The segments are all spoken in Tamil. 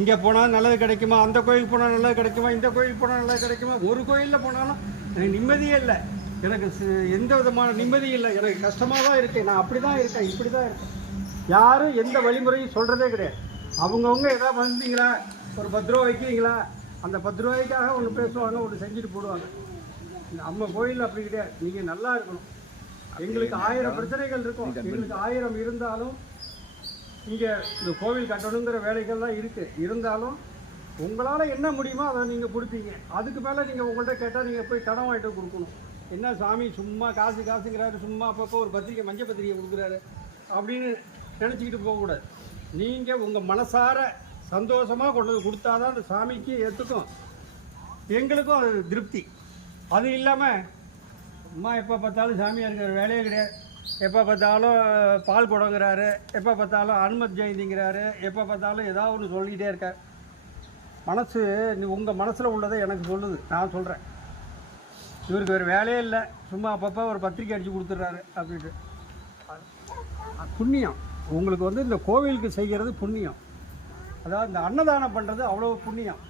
இங்கே போனால் நல்லது கிடைக்குமா? அந்த கோயிலுக்கு போனால் நல்லது கிடைக்குமா? இந்த கோயிலுக்கு போனால் நல்லது கிடைக்குமா? ஒரு கோயிலில் போனாலும் எனக்கு நிம்மதியே இல்லை. எனக்கு எந்த விதமான நிம்மதியும் இல்லை. எனக்கு கஷ்டமாக தான் இருக்கேன் நான் அப்படி தான் இருக்கேன் இப்படி தான் இருக்கேன். யாரும் எந்த வழிமுறையும் சொல்கிறதே கிடையாது. அவங்கவுங்க எதாவது வந்தீங்களா? ஒரு பத்து ரூபா வைக்கிறீங்களா? அந்த பத்து ரூபாய்க்காக ஒன்று பேசுவாங்க ஒன்று செஞ்சுட்டு போடுவாங்க. நம்ம கோயில் அப்படி கிடையாது. நீங்கள் நல்லா இருக்கணும். எங்களுக்கு ஆயிரம் பிரச்சனைகள் இருக்கும். எங்களுக்கு ஆயிரம் இருந்தாலும் இங்கே இந்த கோவில் கட்டணுங்கிற வேலைகள்லாம் இருக்குது இருந்தாலும் உங்களால் என்ன முடியுமோ அதை நீங்கள் கொடுப்பீங்க. அதுக்கு மேலே நீங்கள் உங்கள்கிட்ட கேட்டால் நீங்கள் போய் கடன் வாங்கிட்டு கொடுக்கணும். என்ன சாமி சும்மா காசு காசுங்கிறாரு சும்மா அப்பப்போ ஒரு பத்திரிக்கை மஞ்சள் பத்திரிக்கை கொடுக்குறாரு அப்படின்னு நினச்சிக்கிட்டு போகக்கூடாது நீங்கள் உங்கள் மனசார சந்தோஷமாக கொண்டு வந்து கொடுத்தாதான் அந்த சாமிக்கு ஏற்றுக்கும் எங்களுக்கும் அது திருப்தி. அது இல்லாமல் அம்மா எப்போ பார்த்தாலும் சாமியாக இருக்கிற வேலையே கிடையாது. எப்போ பார்த்தாலும் பால் குடங்கிறாரு எப்போ பார்த்தாலும் அனுமத் ஜெயந்திங்கிறாரு. எப்போ பார்த்தாலும் ஏதாவது ஒன்று சொல்லிக்கிட்டே இருக்கார். மனசு உங்கள் மனசில் உள்ளதை எனக்கு சொல்லுது. நான் சொல்கிறேன் இவருக்கு வேறு வேலையே இல்லை. சும்மா அப்பப்போ ஒரு பத்திரிக்கை அடித்து கொடுத்துட்றாரு அப்படின்ட்டு. புண்ணியம். உங்களுக்கு வந்து இந்த கோவிலுக்கு செய்கிறது புண்ணியம். அதாவது இந்த அன்னதானம் பண்ணுறது அவ்வளோ புண்ணியம்.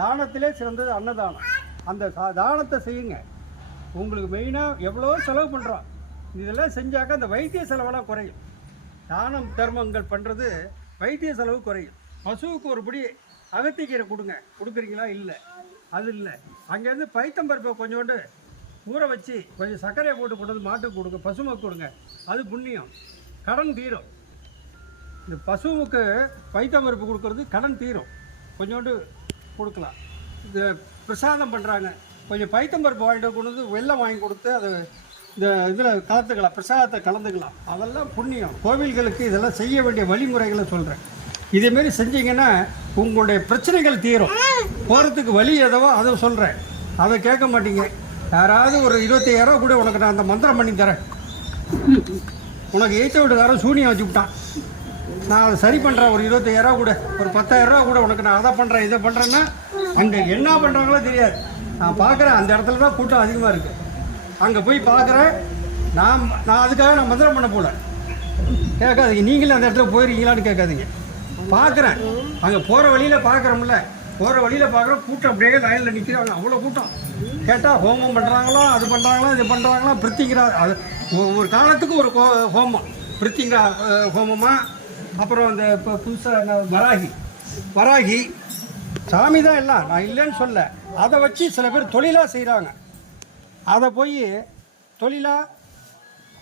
தானத்திலே சிறந்தது அன்னதானம். அந்த தானத்தை செய்யுங்க. உங்களுக்கு மெயினாக எவ்வளோ செலவு பண்ணுறோம் இதெல்லாம் செஞ்சாக்க அந்த வைத்திய செலவெல்லாம் குறையும். தானம் தர்மங்கள் பண்ணுறது வைத்திய செலவு குறையும். பசுவுக்கு ஒரு படி அகத்திக்கீரை கொடுங்க. கொடுக்குறீங்களா? இல்லை. அது இல்லை. அங்கேருந்து பைத்தம்பருப்பை கொஞ்சோண்டு ஊற வச்சு கொஞ்சம் சர்க்கரையை போட்டு கொண்டு மாட்டுக்கு கொடுங்க. பசுமைக்கு கொடுங்க. அது புண்ணியம். கடன் தீரும். இந்த பசுவுக்கு பைத்தம்பருப்பு கொடுக்கறது கடன் தீரும். கொஞ்சோண்டு கொடுக்கலாம். இந்த பிரசாதம் பண்ணுறாங்க கொஞ்சம் பைத்தம்பருப்பு வாங்கிட்டு கொண்டு வந்து வெள்ளம் வாங்கி கொடுத்து அது இந்த இதில் கலந்துக்கலாம் பிரசாதத்தை கலந்துக்கலாம். அதெல்லாம் புண்ணியம். கோவில்களுக்கு இதெல்லாம் செய்ய வேண்டிய வழிமுறைகளை சொல்கிறேன் இதேமாரி செஞ்சீங்கன்னா உங்களுடைய பிரச்சனைகள் தீரும். போகிறதுக்கு வழி எதவோ அதை சொல்கிறேன் அதை கேட்க மாட்டீங்க. யாராவது ஒரு இருபத்தையாயிரம் கூட உனக்கு நான் அந்த மந்திரம் பண்ணி தரேன். உனக்கு ஏற்ற வீட்டுக்காரன் சூனியம் வச்சு விட்டான். நான் அதை சரி பண்ணுறேன் ஒரு இருபத்தையாயிரம் கூட. ஒரு பத்தாயிரரூவா கூட உனக்கு நான் அதை பண்ணுறேன் இதை பண்ணுறேன்னா அங்கே என்ன பண்ணுறாங்களோ தெரியாது. நான் பார்க்குறேன் அந்த இடத்துல தான் கூட்டம் அதிகமாக இருக்குது அங்கே போய் பார்க்குறேன் நான் நான் அதுக்காக நான் மந்திரம் பண்ண போல. கேட்காதீங்க. நீங்களும் அந்த இடத்துல போயிருக்கீங்களான்னு கேட்காதீங்க. பார்க்குறேன் அங்கே போகிற வழியில் பார்க்குறோம்ல போகிற வழியில் பார்க்குறோம் கூட்டம் அப்படியே லைனில் நிற்கிறாங்க அவ்வளோ கூட்டம். கேட்டால் ஹோமம் பண்ணுறாங்களா அது பண்ணுறாங்களா இது பண்ணுறாங்களா பிரித்திங்கிறா அது ஒரு காலத்துக்கு ஒரு கோ ஹோமம். பிரித்திங்கா ஹோமமாக அப்புறம் இந்த இப்போ புதுசாக வராகி. வராகி. சாமி தான் எல்லாம். நான் இல்லைன்னு சொல்ல அதை வச்சு சில பேர் தொழிலாக செய்கிறாங்க அதை போய் தொழிலாக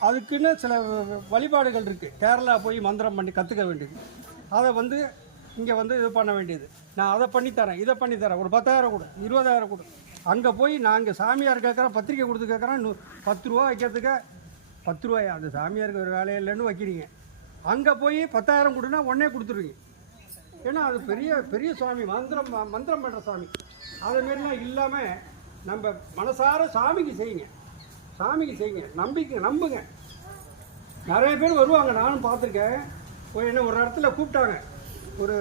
அதுக்குன்னு சில வழிபாடுகள் இருக்குது கேரளா போய் மந்திரம் பண்ணி கற்றுக்க வேண்டியது. அதை வந்து இங்கே வந்து இது பண்ண வேண்டியது. நான் அதை பண்ணித்தரேன் இதை பண்ணித்தரேன் ஒரு பத்தாயிரம் கொடு இருபதாயிரம் கொடு. அங்கே போய் நாங்கள் சாமியார் கேட்குறேன் பத்திரிக்கை கொடுத்து கேட்குறேன் பத்து ரூபா வைக்கிறதுக்கு பத்து ரூபாயா? அந்த சாமியாருக்கு ஒரு வேலையே இல்லைன்னு வைக்கிறீங்க. அங்கே போய் பத்தாயிரம் கொடுனா உடனே கொடுத்துருவீங்க. ஏன்னா அது பெரிய பெரிய சுவாமி மந்திரம் மந்திரம் பண்ணுற சாமி அதேமாரிலாம் இல்லாமல் நம்ம மனசார சாமிக்கு செய்யுங்க. சாமிக்கு செய்யுங்க. நம்பிக்கை நம்புங்க. நிறைய பேர் வருவாங்க. நானும் பார்த்துருக்கேன். ஒரு என்ன ஒரு இடத்துல கூப்பிட்டாங்க. ஒரு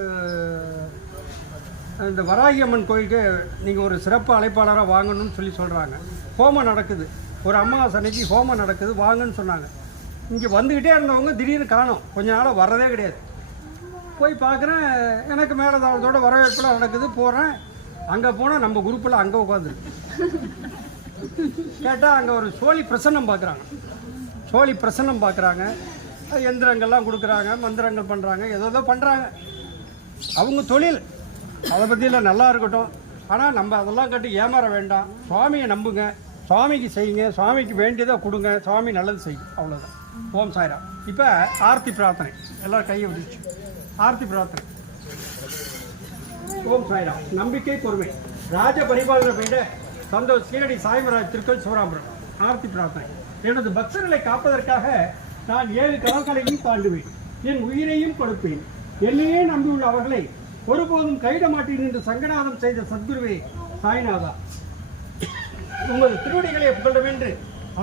இந்த வராகி அம்மன் கோயிலுக்கு நீங்கள் ஒரு சிறப்பு அழைப்பாளராக வாங்கணும்னு சொல்லி சொல்கிறாங்க ஹோமம் நடக்குது. ஒரு அமாவாசை அன்னைக்கு ஹோமம் நடக்குது. வாங்கன்னு சொன்னாங்க. இங்கே வந்துக்கிட்டே இருந்தவங்க திடீர்னு காணோம். கொஞ்ச நாளாக வரதே கிடையாது. போய் பார்க்குறேன். எனக்கு மேலே வரவேற்பெல்லாம் நடக்குது. போகிறேன் அங்கே போனால் நம்ம குரூப்பில் அங்கே உட்காந்துருக்கு கேட்டால் அங்கே ஒரு சோழி பிரசன்னம் பார்க்குறாங்க சோழி பிரசன்னம் பார்க்குறாங்க எந்திரங்கள்லாம் கொடுக்குறாங்க மந்திரங்கள் பண்ணுறாங்க ஏதோ ஏதோ பண்ணுறாங்க அவங்க தொழில். அதை பற்றியில் நல்லா இருக்கட்டும். ஆனால் நம்ம அதெல்லாம் கட்டி ஏமாற வேண்டாம். சுவாமியை நம்புங்க. சுவாமிக்கு செய்யுங்க. சுவாமிக்கு வேண்டியதாக கொடுங்க. சுவாமி நல்லது செய்யும். அவ்வளோதான் ஓம் சாய்ராம். இப்போ ஆர்த்தி பிரார்த்தனை. எல்லோரும் கையை விட்டுச்சு ஆர்த்தி பிரார்த்தனை. ஓம் சாய்ராம். நம்பிக்கை பொறுமை. ராஜ பரிபாலனை பெய்த சந்தோஷ் சீரடி சாய்மராஜ் திருக்கோள் சிவராமபுரம் ஆர்த்தி பிரார்த்தனை. எனது பக்தர்களை காப்பதற்காக நான் ஏழு கடற்கரையும் தாண்டுவேன் என் உயிரையும் கொடுப்பேன். என்னையே நம்பியுள்ள அவர்களை ஒருபோதும் கைட மாட்டேன் என்று சங்கநாதம் செய்த சத்குருவே சாய்நாதா. உமது திருவடிகளை புகழும் என்று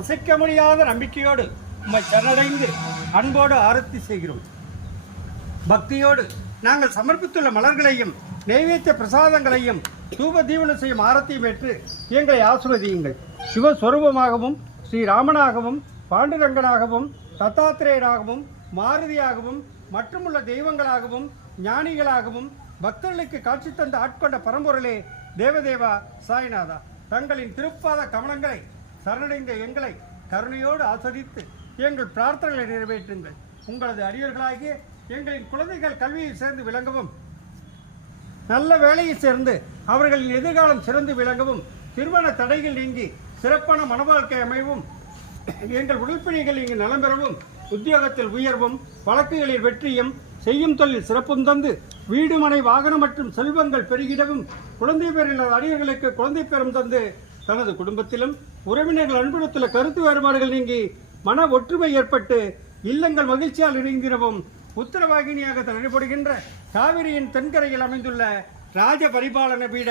அசைக்க முடியாத நம்பிக்கையோடு உம்மை சரணடைந்து அன்போடு ஆரத்தி செய்கிறோம். பக்தியோடு நாங்கள் சமர்ப்பித்துள்ள மலர்களையும் நைவேத்திய பிரசாதங்களையும் தூப தீவனம் செய்யும் ஆரத்தியும் பெற்று எங்களை ஆசிர்வதியுங்கள் சிவஸ்வரூபமாகவும் ஸ்ரீராமனாகவும் பாண்டுரங்கனாகவும் தத்தாத்திரேயனாகவும் மாருதியாகவும் மற்றுமுள்ள தெய்வங்களாகவும் ஞானிகளாகவும் பக்தர்களுக்கு காட்சி தந்த ஆட்கொண்ட பரம்பொருளே தேவதேவா சாய்நாதா. தங்களின் திருப்பாத கவனங்களை சரணடைந்த எங்களை கருணையோடு ஆசரித்து எங்கள் பிரார்த்தனைகளை நிறைவேற்றுங்கள். உங்களது அடியவர்களாகிய எங்களின் குழந்தைகள் கல்வியில் சேர்ந்து விளங்கவும் நல்ல வேலையை சேர்ந்து அவர்களின் எதிர்காலம் சிறந்து விளங்கவும் திருமண தடைகள் நீங்கி சிறப்பான மனவாழ்க்கை அமைவும் எங்கள் உடல்பிணிகள் இங்கு நலம் பெறவும் உத்தியோகத்தில் உயர்வும் வழக்குகளில் வெற்றியும் செய்யும் தொழில் சிறப்பும் தந்து வீடு மனை வாகனம் மற்றும் செல்வங்கள் பெருகிடவும் குழந்தை பேர் இல்லாத அடியர்களுக்கு குழந்தை பேரும் தந்து தனது குடும்பத்திலும் உறவினர்கள் அன்புடத்தில் கருத்து வேறுபாடுகள் நீங்கி மன ஒற்றுமை ஏற்பட்டு இல்லங்கள் மகிழ்ச்சியால் இணைந்திடவும் உத்தரவாகினியாக நடைபெறுகின்ற காவிரியின் தென்கரையில் அமைந்துள்ள ராஜ பரிபாலன பீட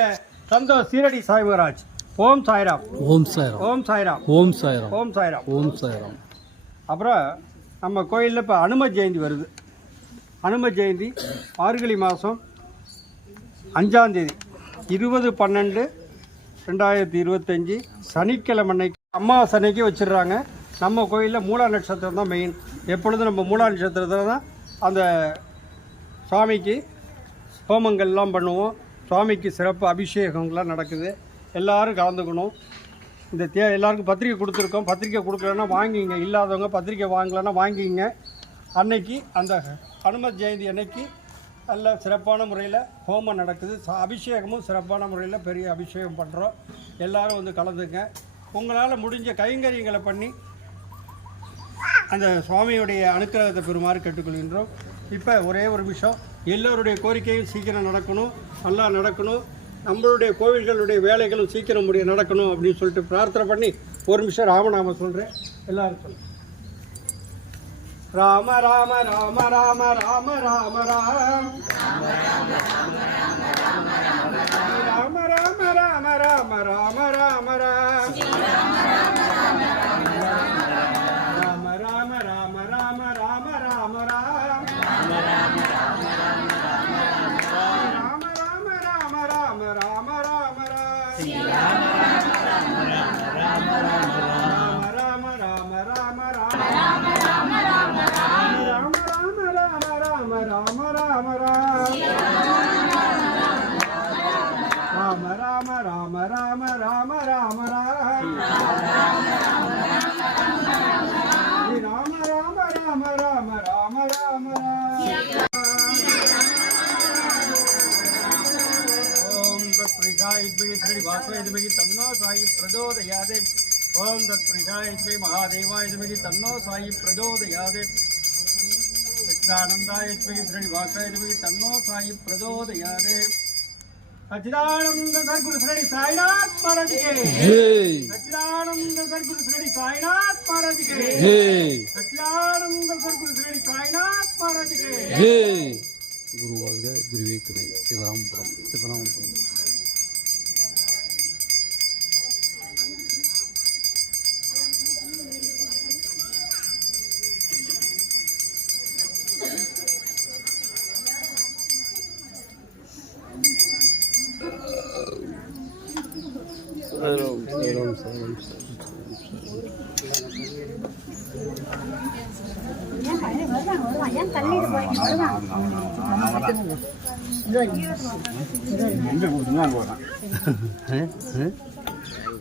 சந்தோ சீரடி சாய்மராஜ் ஓம் சாய்ராம். ஓம் சாய்ராம். ஓம் சாய்ராம். ஓம் சாய்ராம். ஓம் சாய்ராம். ஓம் சாய்ராம். அப்புறம் நம்ம கோயிலில் இப்போ அனும ஜெயந்தி வருது. அனும ஜெயந்தி மார்கழி மாதம் அஞ்சாந்தேதி இருபது பன்னெண்டு ரெண்டாயிரத்தி இருபத்தஞ்சி சனிக்கிழமை அன்னைக்கு அமாவாசை அன்னைக்கு வச்சிடுறாங்க. நம்ம கோயிலில் மூலா நட்சத்திரம் தான் மெயின் எப்பொழுதும் நம்ம மூலா நட்சத்திரத்தில் தான் அந்த சுவாமிக்கு ஹோமங்கள்லாம் பண்ணுவோம். சுவாமிக்கு சிறப்பு அபிஷேகங்கள்லாம் நடக்குது. எல்லாரும் கலந்துக்கணும். இந்த தே எல்லாருக்கும் பத்திரிக்கை கொடுத்துருக்கோம். பத்திரிக்கை கொடுக்கலன்னா வாங்கிங்க. இல்லாதவங்க பத்திரிக்கை வாங்கலைன்னா வாங்கிங்க. அன்னைக்கு அந்த ஹனுமத் ஜெயந்தி அன்னைக்கு நல்ல சிறப்பான முறையில் ஹோமம் நடக்குது. ச- அபிஷேகமும் சிறப்பான முறையில் பெரிய அபிஷேகம் பண்ணுறோம் எல்லோரும் வந்து கலந்துங்க. உங்களால் முடிஞ்ச கைங்கரியங்களை பண்ணி அந்த சுவாமியுடைய அனுக்கிரகத்தை பெறுமாறு கேட்டுக்கொள்கின்றோம் இப்போ ஒரே ஒரு நிமிஷம் எல்லோருடைய கோரிக்கையும் சீக்கிரம் நடக்கணும் நல்லா நடக்கணும் நம்மளுடைய கோவில்களுடைய வேலைகளும் சீக்கிரம் முடிய நடக்கணும் அப்படின்னு சொல்லிட்டு பிரார்த்தனை பண்ணி ஒரு நிமிஷம் ராமநாம சொல்கிறேன் எல்லாரும் சொல்லுங்க ராம ராம ராம ராம ராம ராம ராம் ராம ராம ராம ராம ராம ராம ராம் ராம तत्पुरुषा इद्मे वासयद्मे तन्नो साई प्रचोदयादे ओम तत्पुरुषा इद्मे महादेवा इद्मे तन्नो साई प्रचोदयादे सच्चिदानंदाय इद्मे श्रीवासयद्मे तन्नो साई प्रचोदयादे सच्चिदानंद सद्गुरु श्री साईनाथ महाराज के जय। सच्चिदानंद सद्गुरु श्री साईनाथ महाराज के जय। सच्चिदानंद सद्गुरु श्री साईनाथ महाराज के जय। गुरु वर्ग गुरुवे कने सीतारामपुरम सीतारामपुरम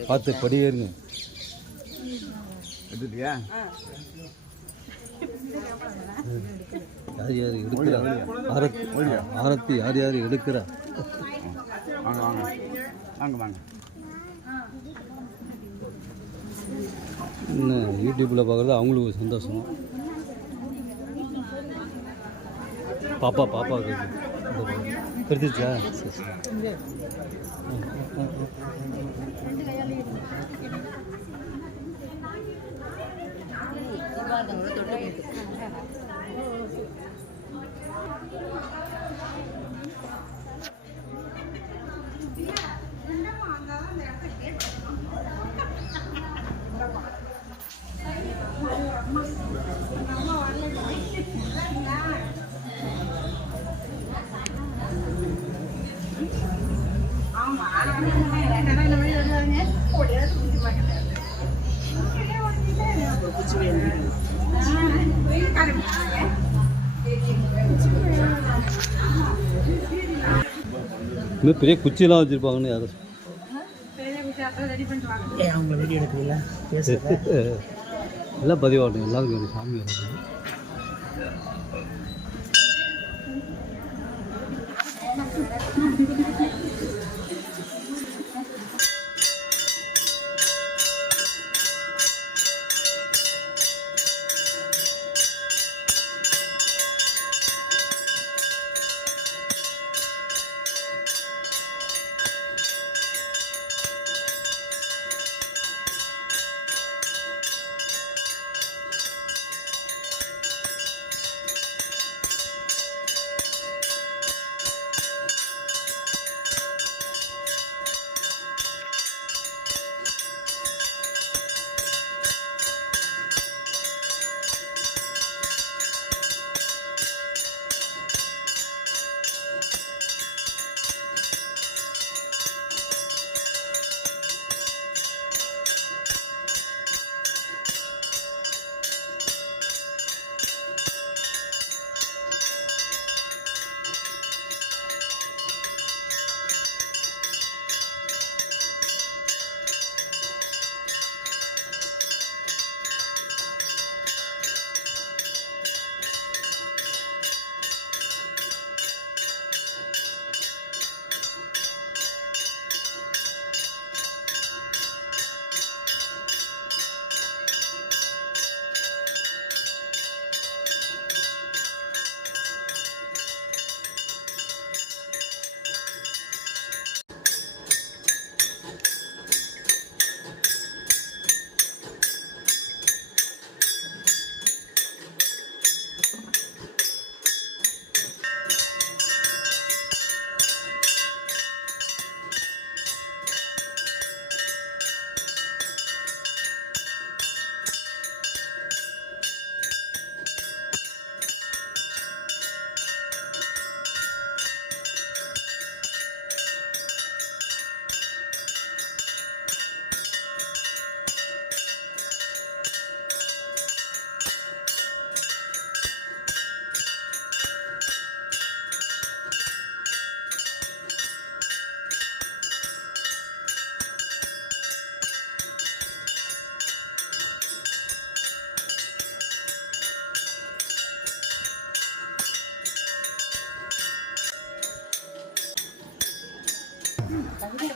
பார்த்து படி ஏறுங்க. யார் யார் எடுக்கிறா? ஆரத்தி ஆரத்தி யார் யார் எடுக்கிறா? வாங்க வாங்க. வாங்க வாங்க. இன்னும் யூடியூப்பில் பார்க்குறது அவங்களுக்கு சந்தோஷம் பாப்பா பாப்பா தெரிஞ்சிச்சா சரி சரி இன்னும் பெரிய குச்சியெல்லாம் வச்சுருப்பாங்கன்னு யாரும் அவங்க வீடியோ எடுக்கிறீங்களா எல்லாம் பதிவாகட்டும் எல்லாருக்கும் ஒரு சாமி வரணும்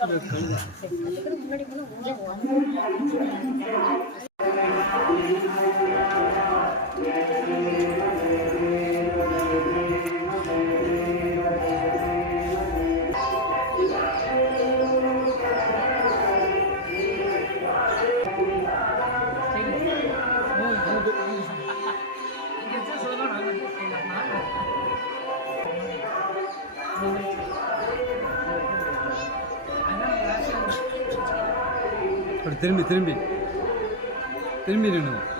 அது கழுதா அப்படி திரும்பி திரும்பி. திரும்பி நின்று